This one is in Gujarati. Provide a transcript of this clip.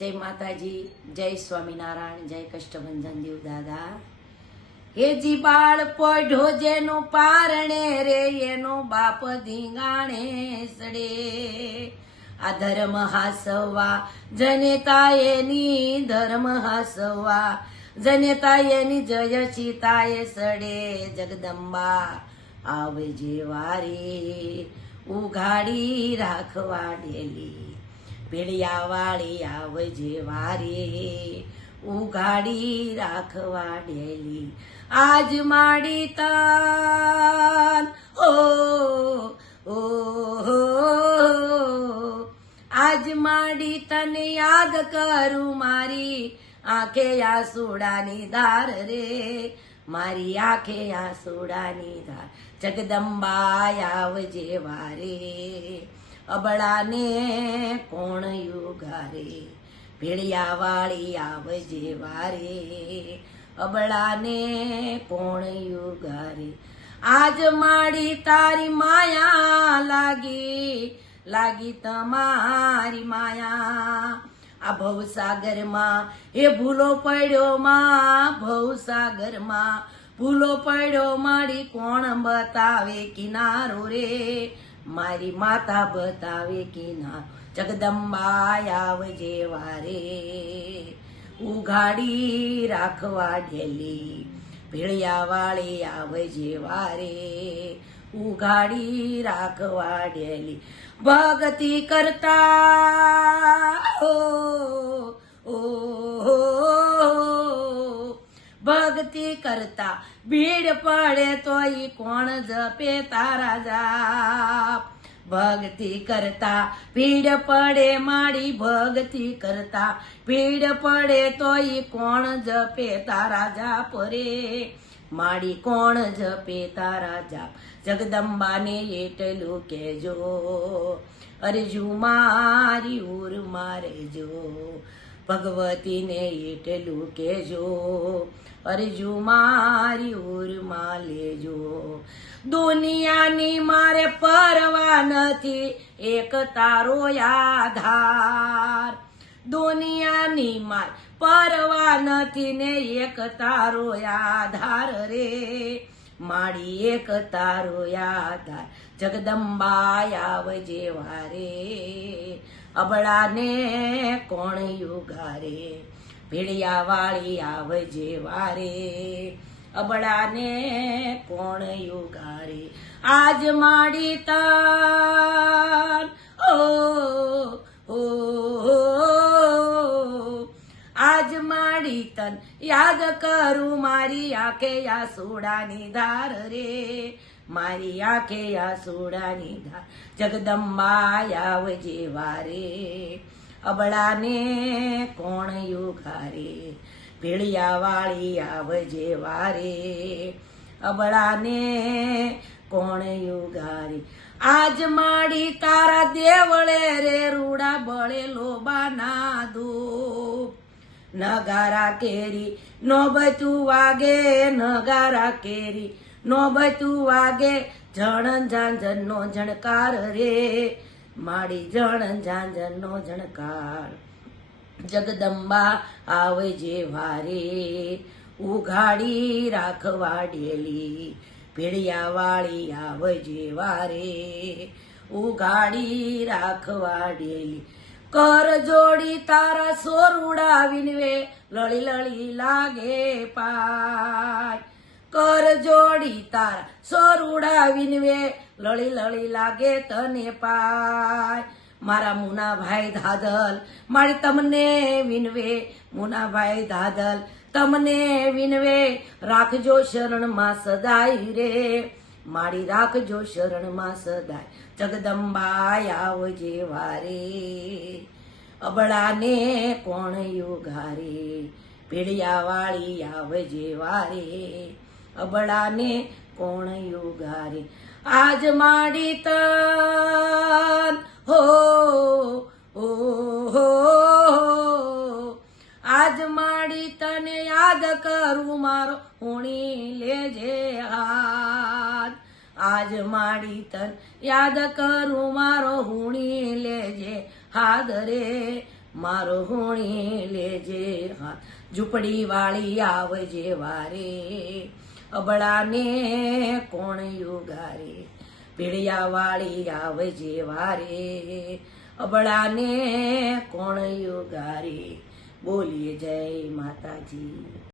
જય માતાજી જય સ્વામિનારાયણ જય કષ્ટભંજન દેવ દાદા હેજી બાળ પોઢો જેનો પારણે રે એનો બાપ ધીંગાણે સડે આ ધર્મ હાસવા જનેતા એની ધર્મ હાસવા જનેતા એની જય સીતાએ સડે જગદંબા આવજે વારે ઉઘાડી રાખવા ડેલી પીળિયા વાળી આવજે વારે, ઉઘાડી રાખવા ડેલી. આજ માડી તાન, ઓ ઓ આજ માડી તને યાદ કરું મારી આંખે આસુડાની ધાર રે. મારી આંખે આસુડાની ધાર. જગદંબા આવજે વારે. અબળાને કોણ યુગારે? ભેળિયા વાળી આવજે વારે. અબળાને કોણ યુગારે? આજ માડી તારી માયા લાગી લાગી તમારી માયા. આ ભવસાગરમાં એ ભૂલો પડ્યો માં, ભવસાગરમાં ભૂલો પડ્યો મારી કોણ બતાવે કિનારો રે? મારી માતા બતાવે કિનારો જગદંબા આવજે વારે ઉઘાડી રાખવા ઢેલી ભેળિયા વાળી આવજે વારે ઉઘાડી રાખવા ઢેલી ભક્તિ કરતા ઓ ઓ હો. ભક્તિ કરતા. ભીડ પડે તોય કોણ જપે તારા જાપ? ભક્તિ કરતા. ભીડ પડે મારી ભક્તિ કરતા. ભીડ પડે તોય કોણ જપે તારા જાપ રે? માડી કોણ જપે તારા જાપ? જગદંબાને એટલું કેજો અરજુ મારી ઉર મારે જો. ભગવતીને એટલું કેજો અરજુ મારી ઉરમાં લેજો. દુનિયાની મારે પરવા નથી, એક તારો આધાર દુનિયાની માર પરવા નથી ને એક તારો આધાર રે. માડી એક તારો આધાર જગદંબા આવજે વારે અબળાને કોણ યુગારે? ભેળિયા વાળી આવજે વારે, અબળાને કોણ યુગારે. આજ માડી તાન, ઓ આજ માડી તન. યાદ કરું મારી આંખે આસુડાની ધાર રે, મારી આંખે આસુડાની ધાર. જગદંબા આવજે વારે અબળાને કોણ યુગારે ભેળિયા વાળી આવજે વારે. અબળાને કોણ યુગારે આજ માડી તારા દેવળે રે રૂડા બળે લોબાના ધૂપ. નગારા કેરી, નોબતું વાગે, નગારા કેરી. નોબતું વાગે, જણ જાંજન નો જણકાર રે. માડી જણ ઝાંઝર નો ઝણકાર જગદંબા આવજે વારે, ઉઘાડી રાખવા ડેલી. ભેળિયા વાળી આવજે વારે, ઉઘાડી રાખવા ડેલી. કર જોડી તારા સોર ઉડાવીને વે, લળી લળી લાગે પાય. કર જોડી તારા ઉડાવીને વિનવે લળી લળી લાગે તને પાય. મારા મુનાભાઈ દાદલ મારી તમને વિનવે. મુનાભાઈ દાદલ તમને વિનવે. રાખજો શરણમાં સદાય રે. મારી રાખજો શરણમાં સદાય. જગદંબા આવજે વારે અબળાને કોણ યુગારે? ભેળિયા વાળી આવજે વારે અબળાને કોણ યોગારે? આજ માડી તન, હો હો આજ માડી તને યાદ કરું, મારો હુણી લેજે હાથ. આજ માડી તન યાદ કરું, મારો હુણી લેજે હાદરે મારો હુણી લેજે હા ઝૂંપડી વાળી આવજે વારે. અબળાને કોણ યુગારે? પીળિયા વાળી આવજે વારે. અબળાને કોણ યુગારે? બોલીએ જય માતાજી.